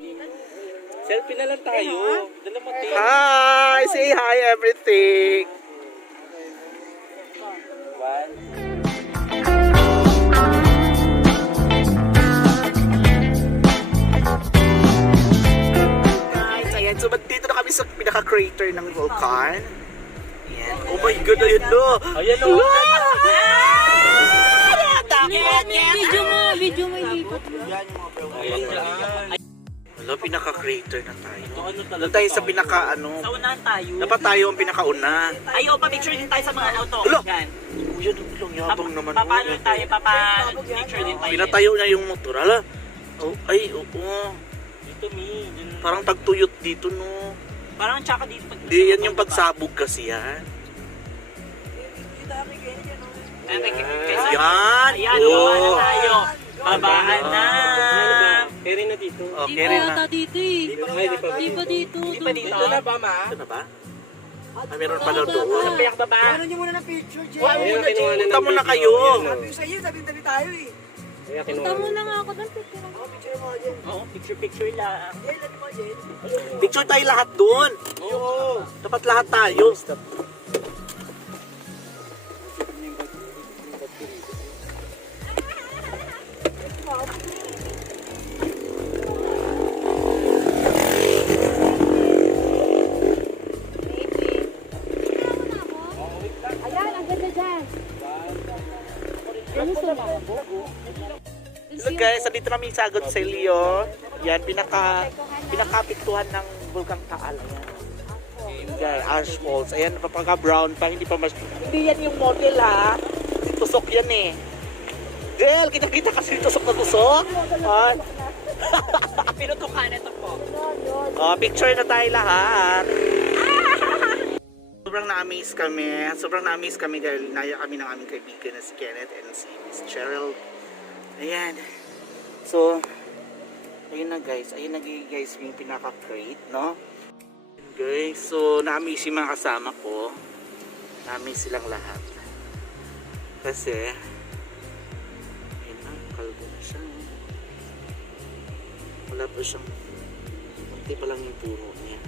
Selfie na lang tayo. Dala mo tayo. Hi! Say hi everything! One. Guys, ayan. So, dito na kami sa pinaka-crater ng Volcano. Ayan. Oh my God, ayun no! Ayan o. Video mo ilipat mo. Ayan dyan. Wala, pinaka-crater na tayo. Ano talaga Doon tayo sa pinaka-ano. Sa unahan tayo. Dapat tayo ang pinakauna. Ay, pa-picture din tayo sa mga auto. Alo! Yan. Kuya, lang yabang naman. Papalo tayo, papa-picture din tayo. Pinatayo niya yung motor. Hala? Oh, ay, oo. Dito mi. Parang tagtuyot dito, no? Parang tsaka dito. Hindi, yan yung pagsabog kasi yan. Yan! Ayan, Oh. babaan na tayo. Babaan na. Carry na dito. Oh, Di carry pa na. yata dito eh. Ay, di pa. Di pa dito. Di pa dito. Dito na ba, ma? Ito na ba? Ah, meron pa daw doon. Sa payak baba. Ano nyo muna ng picture, Jay? Ayun, kinuha na Punta ng muna video. kayo. Ayan, Sabi oh. ko sa iyo, tabi-tabi tayo eh. Kaya kinuha Punta na. muna nga ako doon. Picture ako. Oh, picture mo, Jay. Oo, picture lang. Jay, lagi mo, Jay. Picture tayo lahat doon. Oo. Dapat lahat tayo. Ayan, ang ganda dyan. Ano sa Look guys, dito namin sagot sa Leo. Yan, pinakapiktuhan ng Vulkan Taal. Ayan. Guys, ash falls. Ayan, papaka-brown pa, hindi pa mas... Hindi yan yung model ha. Tusok yan eh. Del, kita-kita kasi tusok na tusok. Ah. Pinutukan ito po. Oh, picture na tayo lahat. Sobrang na-amaze kami. Sobrang na-amaze kami dahil naya kami ng aming kaibigan na si Kenneth and si Miss Cheryl. Ayan. So, ayun na guys. Ayun na guys yung pinaka-crate, no? Guys, so na-amaze yung mga kasama ko. Na-amaze silang lahat. Kasi, ayun na, kalbo na siya. Wala pa siyang, kunti pa lang yung puro niya.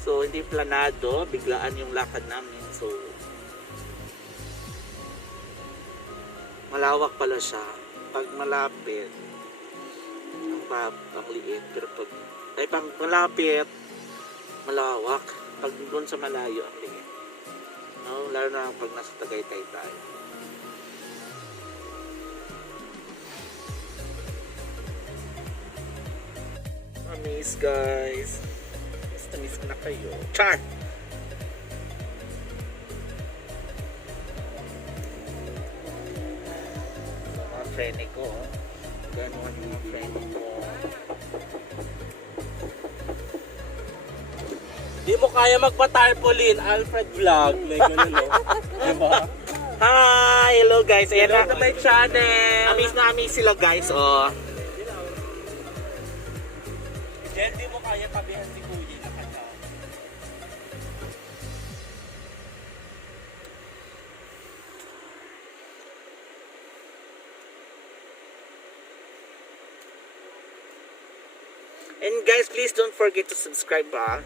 So, hindi planado, biglaan yung lakad namin. So, malawak pala siya. Pag malapit, ang liit. Pero pag malapit, malawak. Pag doon sa malayo, ang liit. No? Lalo na pag nasa Tagaytay tayo. Amaze guys. Miss na kayo. Char! Mga friend ko. Ganon yung mga friend ko. Di mo kaya magpa-tarpaulin, Alfred Vlog. Like ano, no? Diba? Hi! Hello guys! Ayan Hello na. to my channel. Amaze sila guys. Oh. Jen, di mo kaya pabihan si Kuya na kanta. And guys, please don't forget to subscribe pa.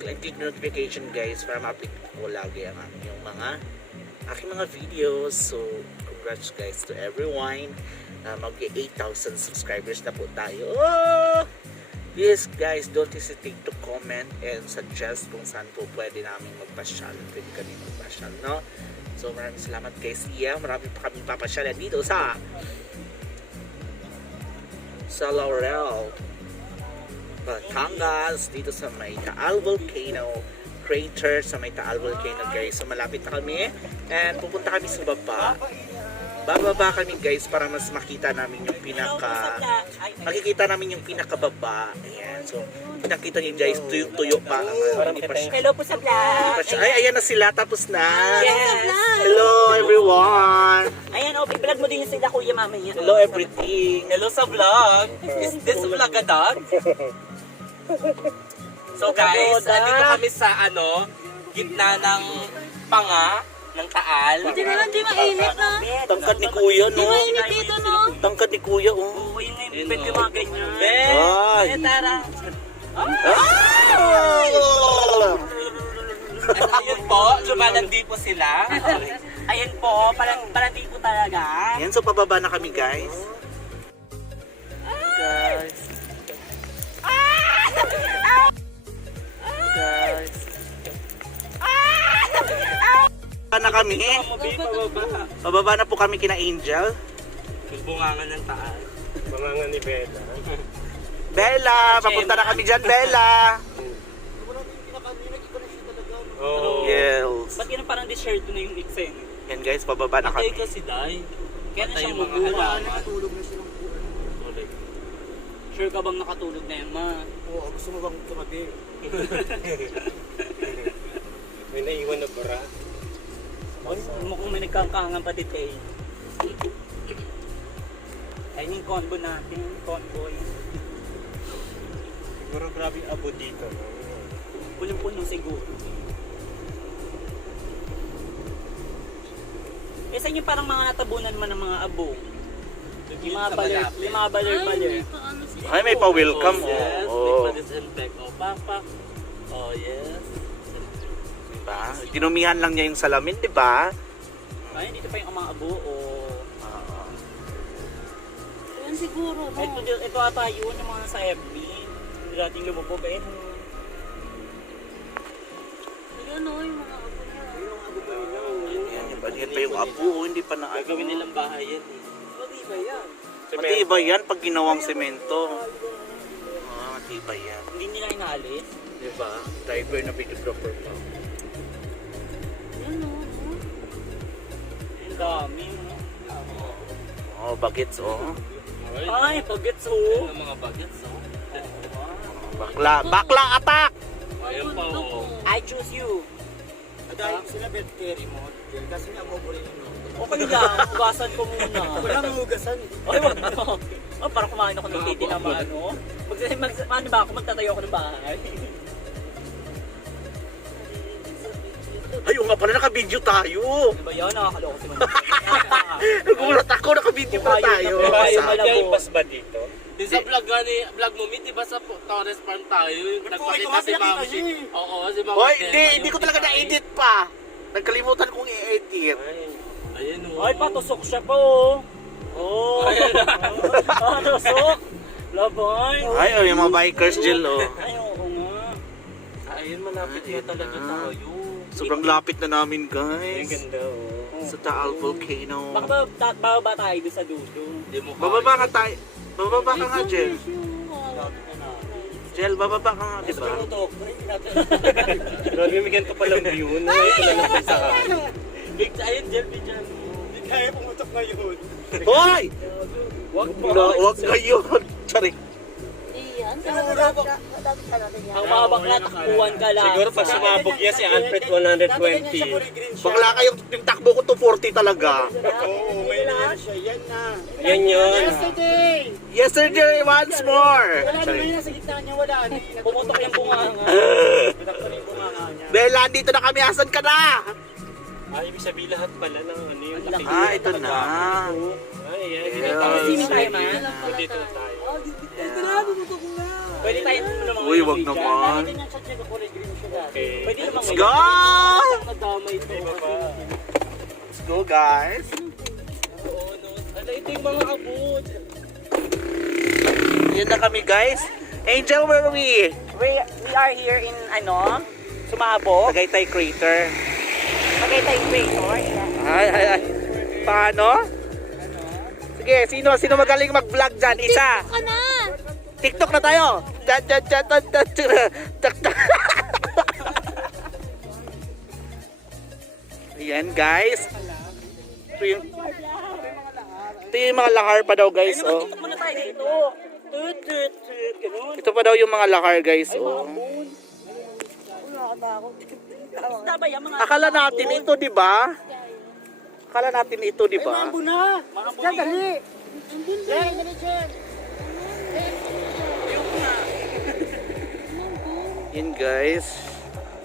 Click notification guys para ma-update ko lagi ang yung aking mga videos. So, congrats guys to everyone. Mag-8,000 subscribers na po tayo. Oh! Please guys, don't hesitate to comment and suggest kung saan po pwede namin magpasyal. Pwede kami magpasyal, no? So, maraming salamat guys. Yeah, marami pa kami papasyalan dito sa Laurel, Batangas, dito sa may Taal Volcano crater, sa may Taal Volcano guys. So malapit na kami and pupunta kami sa baba bababa kami guys para mas makita namin yung makikita namin yung pinakababa. Ayan, so nakita niyo guys, tuyo pa. Hindi pa siya. Hello po sa vlog. Ay, ayan na sila, tapos na. Yes. Hello everyone. Ayan, i-vlog mo din yung sila kuya mamaya. Hello everything. Hello sa vlog. Is this vlog a dog? So guys, andito kami sa gitna ng panga ng Taal. Hindi naman, di mainit na. Tangkad ni Kuya, no? Di mainit dito, no? Tangkad ni Kuya, oh. Oo, yun nga yung pwede mga ganyan. Ay. Tara. At ayun po, lumalandi po sila. Ayan po, palandi po talaga. Ayan, so pababa na kami, guys. Guys. Guys. Pababa na kami. Pababa na po kami kina Angel. Yung bungangan ng Taal. Bungangan ni Bella. Bella, papunta na kami dyan, Bella. Oh. Yes. Ba't yun parang desert na yung eksena? Yan guys, pababa na Patay kami. kasi Day. Kaya na Patay siyang yung mga mabuhay. halaman. Sure ka bang nakatulog na yan, ma? Oo, gusto mo bang tumabi? May naiwan na bara. Mukhang may nagkangkangan pa dito eh. Ayun yung convo natin, convoy. Siguro grabe abo dito. Punong-puno siguro. Eh, saan yung parang mga natabunan man ng mga abo? Yung mga baler, yung mga baler-baler. Ay, may pa-welcome. Oh, yes. Oh. May pa-disinfect. Oh, pak. Oh, yes. Diba? Dinumihan lang niya yung salamin, diba? Ay, dito pa yung mga abo o... Yan siguro, no? Ito ata yun, yung mga sa FB. Dating lumubog eh. Yan, no, yung mga abo niya. Yan pa yung apo, oh, hindi pa na Gagawin nilang bahay yan. Matibay yan. Matibay yan pag ginawang semento. Matibay yan. Hindi nila inaalis. Diba? Driver na videographer pa. Yan, no? Ang dami, no? Oh, bagets, oh. Ay, pagets oh. Ang mga bagets, oh. Bakla attack! Ayan pa, oh. I choose you. Dahil sila bed carry mo, kasi nga boborin yung noto. Okay lang, hugasan ko muna. Wala nang hugasan. Ay, wag na. Oh, parang kumain ako ng titi naman, ano? Ano ba ako? Magtatayo ako ng bahay. Ay, nga pala, naka-video tayo. Ano ba yan? Nakakaloko si Mama. Nagulat ako, naka-video pa tayo. Ayaw May malabo. bus ba dito? Di sa vlog mo, di ba sa Torres Farm tayo, yung nagpakita si Mamsi. Oo, si Mamsi. Hoy, hindi ko talaga na-edit pa. Nagkalimutan kong i-edit. Ayan, oh. Ay, patusok siya po. Oh. Patusok. Laboy. Ay, oh, yung mga bikers, Jill, oh. Ay, oo nga. Ayun, malapit na talaga tayo. Sobrang lapit na namin, Ang guys. ganda, oh. Sa Taal Volcano. Baka bababa tayo doon sa dulo. Hindi mo Bababa ka tayo. Bababa ka nga, Jill. Jill, bababa ka nga, di ba? Grabe, may ganito palang view. Nangyay ko lang natin sa akin. Ayun, Jerby dyan. Hindi kaya pumutok ngayon. Hoy! Wag ngayon. Charik. Iyan. Ang mga bakla, takbuhan ka lang. Siguro pag sumabog niya si Alfred 120. Bakla kayong yung takbo ko 240 talaga. Oo, may na siya. Yan na. Yan yun. Yesterday! Yesterday, once more. Wala na ngayon, nasa gitna niya, wala na. Pumutok yung bunganga. Pinakpan yung bumanga niya. Bella, dito na kami. Asan ka na? Ay, ibig sabihin lahat pala ng ano yung laki. Ah, ito na. Ay, Yes. Sino tayo, man? Dito tayo. Ito na, pumutok na. Pwede tayo naman. Uy, wag naman. Ito yung chat niya, kulay green siya dati. Okay. Pwede naman. Let's go! Nadamay ito. Let's go, guys. Oo, no. Ano, ito yung mga abot. Yan na kami, guys. Angel, where are we? We are here in, Sumabog. Tagaytay Crater. Tagaytay Crater. Ay. Paano? Sige, sino magaling mag-vlog dyan? Isa. Ka na! TikTok na tayo. Ayan, guys. Ito yung Ito yung mga lakar pa daw guys, oh. TikTok muna tayo dito. Tut. Ganun. Ito pa daw yung mga lakar guys, oh. Basta ba yung mga... Akala natin ito, di ba? Akala natin ito, di ba? Mambo na! Diyan, dali! Diyan, dali, diyan! Yan guys.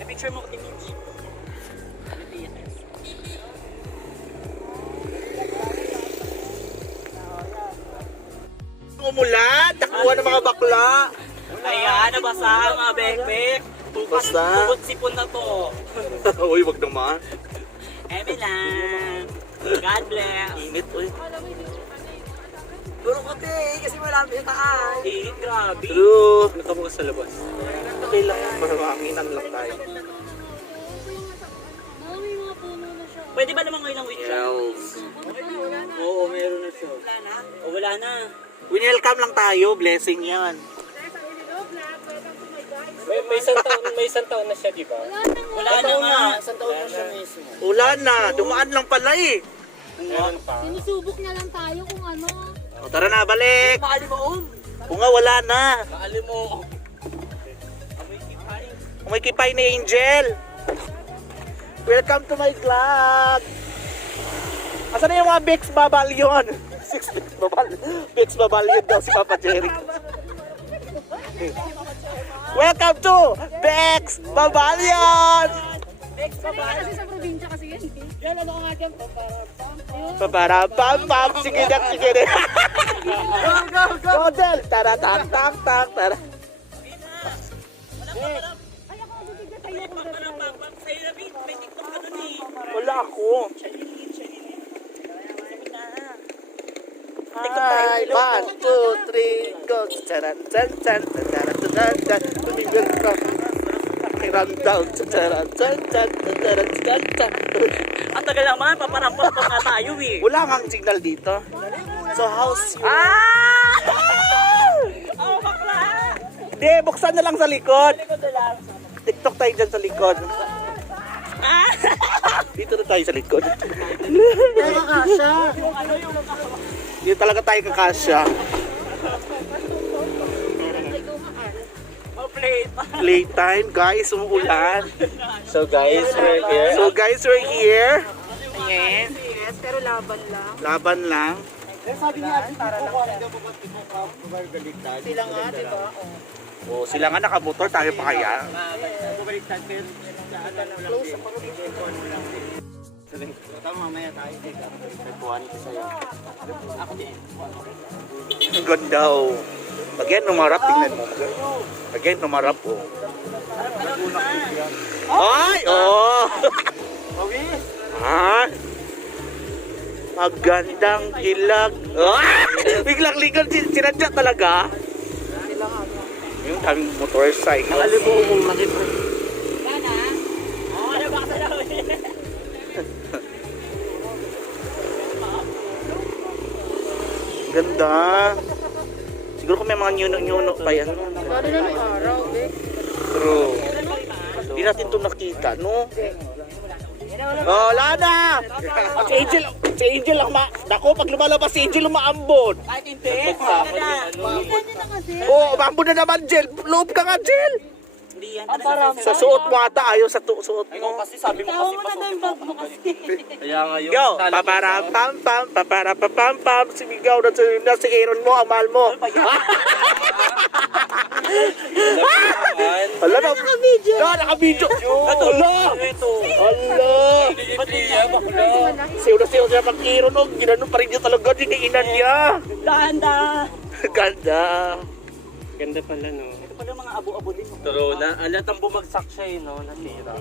Picture mo ko Timmy. Umulan, takbuhan ng mga bakla. Ayan, nabasa ang mga bekbek. Basa. Bukod sipon na to. Uy, wag naman. Eme lang. God bless. Init, uy. Puro kote, kasi malapit sa taas. Eh, grabe. True. Nakabukas sa labas. Okay lang, para maanginan lang tayo. Mami, mga puno na siya. Pwede ba naman ngayon ang witch? Yes. Oo, meron na siya. O wala na. Winelcome lang tayo, blessing yan. May isang taon na siya, di ba? Wala na nga. Isang taon na siya mismo. Wala na, dumaan lang pala eh. Meron pa. Sinusubok na lang tayo kung ano. O, tara na, balik. Maalim mo Kung nga wala na. Maalim mo. Umikipay ni Angel. Welcome to my vlog. Asan na yung mga Bex Babalyon? 6 Bex Babalyon. Bex Babalyon daw si Papa Jerry. Welcome to Bex Babalyon. Kasi sa probinsya kasi yan. Yan, ano nga dyan? Para pam pam sige dak sige dak. Go Del. Tara tak tak tak tara. Wala ako. Hi, 1, 2, 3, go. Taran, tan, tan, taran, taran, tan. Tumigil ka. Kiram down. Taran, tan, tan, taran, tan, tan. Ang tagal naman, paparampas pa nga tayo eh. Wala kang signal dito. So how's your... Oh, bakla! Hindi, buksan na lang sa likod. TikTok tayo dyan sa likod. Dito na tayo sa likod. Kaya kasha! Dito talaga tayo kakasya. Oh, plate. Playtime, guys, umuulan. So guys, we're here. So guys, we're here. Ayan. Yes, pero laban lang. Laban lang. Sabi niya, para lang siya. Sila nga, di ba? Oh, sila nga nakamotor, tayo pa kaya. Bumaliktad, pero close sa pag-ibig. Tama, mamaya tayo. Nagpuhanin ko sa'yo. Ako din. Ang ganda, oh. Again, numarap, tingnan mo. Again, numarap, oh. Ay, oh. Pawis! Ah. Magandang dilag. Ah! Biglang likod, sinadya talaga. Yung daming motorcycle. Alam mo kung makita. Oh, nabasa na ulit. Ganda. Siguro kung may mga nyuno-nyuno pa yan. Paano na ng araw, eh? True. Hindi natin ito nakita, no? Oh, wala na! Si Angel lang Dako, pag lumalabas si Angel umaambon. Kahit hindi. Saka na. Pwede na kasi. Oh, umaambon na naman, Jel. Loob ka nga, Jel. Hindi yan. Sa suot mo ata, ayaw sa suot mo. Kasi sabi mo kasi pasok. Kaya ngayon. Go! Papara-pam-pam. Sumigaw na si Aaron mo, ang mahal mo. Hala na. Naka-video. Naka-video. Hala. Hala. Siyo na siya pag Aaron. Ginano pa rin niya talaga. Diniinan niya. Danda. Ganda. Ganda pala, no? Ito pala mga abo-abo din. Pero alatang bumagsak siya, no? Nasira.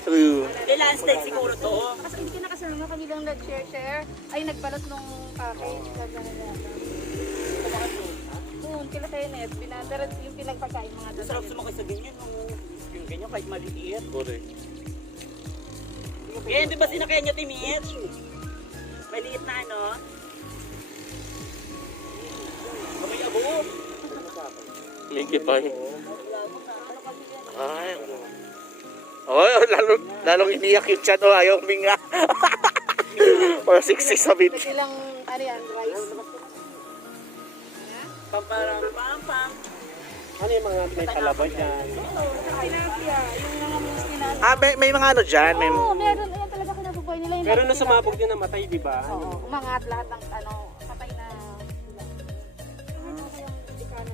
True. Hindi, landslide siguro to. Kasi hindi ka nakasama kanilang nag-share. Ay, nagbalot nung package. Doon, kila kayo net. Binadarat yung pinagpagkain mga doon. Sarap sumakay sa ganyan. Yung ganyan kahit maliit. Correct. Yan, di ba sinakay niya timid? Maliit na ano? Kamay abo. Linky pa eh. Ay, lalong iniyak yung chan. Ayaw minga. Or 60 sabi. Ilang, ano yan, rice. Pam. Ano yung mga pinagkalaba dyan? Tilapia, yung mga mus tilapia. Ah, may mga ano dyan. May... Oo, meron. Ayan talaga kinabubuhay nila. Yung Pero lahat nung sila. sumabog din namatay, di ba? Oo, umangat lahat ng patay na sila. Ano kayang Volcano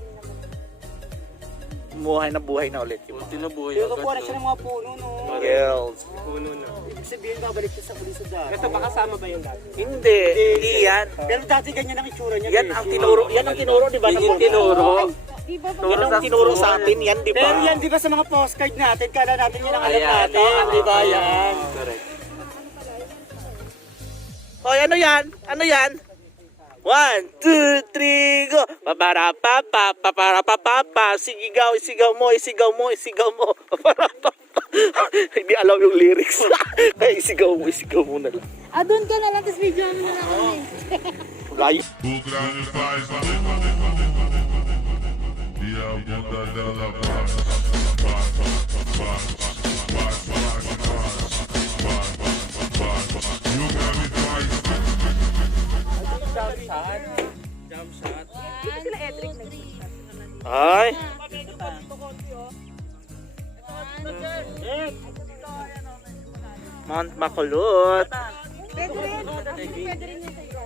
nila Buhay na ulit. Yung Tinubuhay Pero agad. kukuha na siya ng mga puno, no? girls. Puno na. Ibig sabihin, babalik siya sa uli sa dati. Ito, baka sama ba yung dati? Hindi yan. Pero dati ganyan ang itsura niya. Yan ang tinuro, di ba? Yung tinuro. Di ba pag Yan ang tinuro sa atin, yan, di ba? Pero yan, di ba sa mga postcard natin, kala natin yun ang alam Ayan. natin, di ba yan? Correct. Hoy, ano yan? 1, 2, 3, go! Paparapapapa, isigaw mo. Paparapapa. Hindi alam yung lyrics. Kaya isigaw mo na lang. doon ka na lang, tapos video mo na lang kami. Layo. Jump shot. Ay. Mount Makulot. Pwede rin yan sa'yo.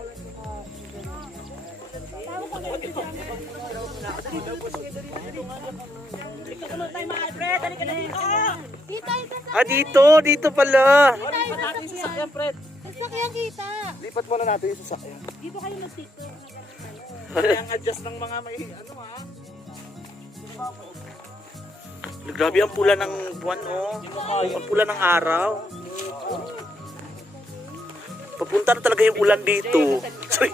Kita, Dito pala. sasakyan kita. Lipat muna natin yung sasakyan. Dito kayo mag-sito. Ang adjust ng mga may, Grabe ang pula ng buwan, oh. Ang pula ng araw. Papunta na talaga yung ulan dito. Sorry.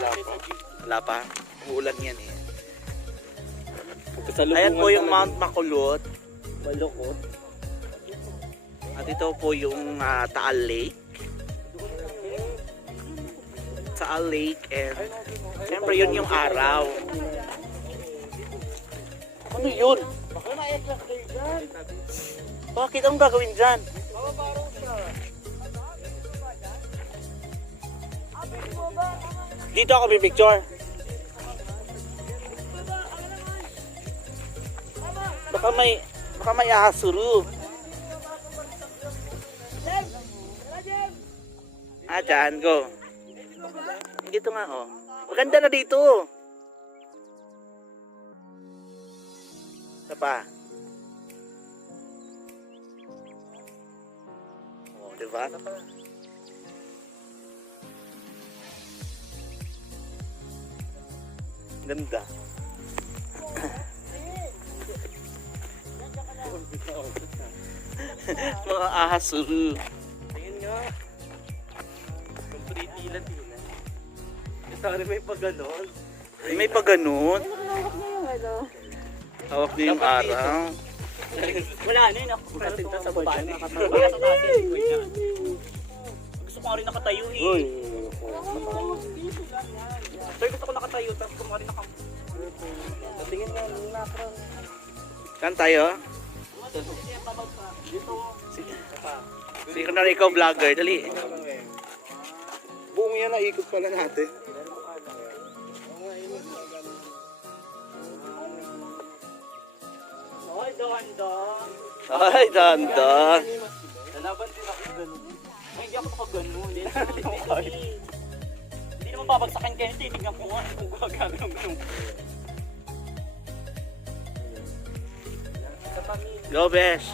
Wala pa. Uulan yan eh. Ayan po yung Mount Makulot. Malukot. At ito po yung Taal Lake. Taal Lake and siyempre yun yung araw. Ano yun? Baka na-eklas kayo dyan. Bakit? Anong gagawin dyan? Mababaraw siya. Dito ako pipicture. Baka may ahasuru. Dyan, go. Dito nga, oh. Maganda na dito. Isa pa. Oh, diba? Ganda. Mga ahasuru. Ayun nga. Complete tila. Sorry, may pa ganon. May pa ganun. Hawak na yung ano. Hawak niyo yung araw. Wala na yun. Nakaparating na sa baba. Wala sa tatin. Gusto ko nga rin nakatayo eh. Uy. Sir, gusto ko nakatayo. Tapos ko nga rin Tingin nga, nakakang. Saan tayo? Sige na ikaw vlogger, dali. Buong yan, naikot pala natin. Ay, dahan-dahan. Ay, dandan. Lalaban din ako ganun. Ay, hindi ako nakaganon. Hindi naman babagsakin kayo. Titignan ko nga kung gagawin. Go, Besh.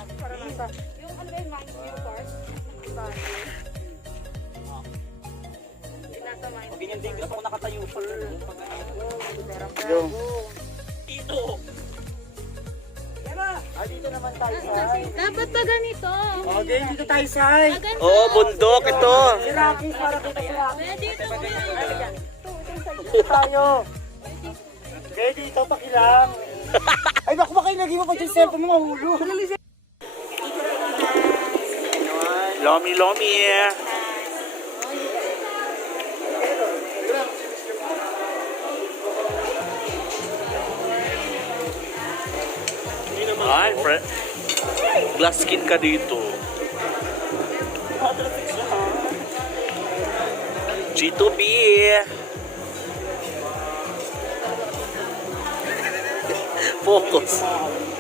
Yung ano ba yung mind view part? Diba? Nasa mind Ganyan din gusto ko nakatayo sir. Go. Dito. Dito naman tayo, Dapat ba ganito? Okay, dito tayo, Sai. Oo, bundok ito. Si Rocky, para dito si Rocky. Dito kuya. Dito tayo. Okay, dito, pakilang. Ay, naku, baka ilagay mo pa dyan cellphone mo, mahulo. Lomi. Ay, friend. Glass skin ka dito. G2B. Focus.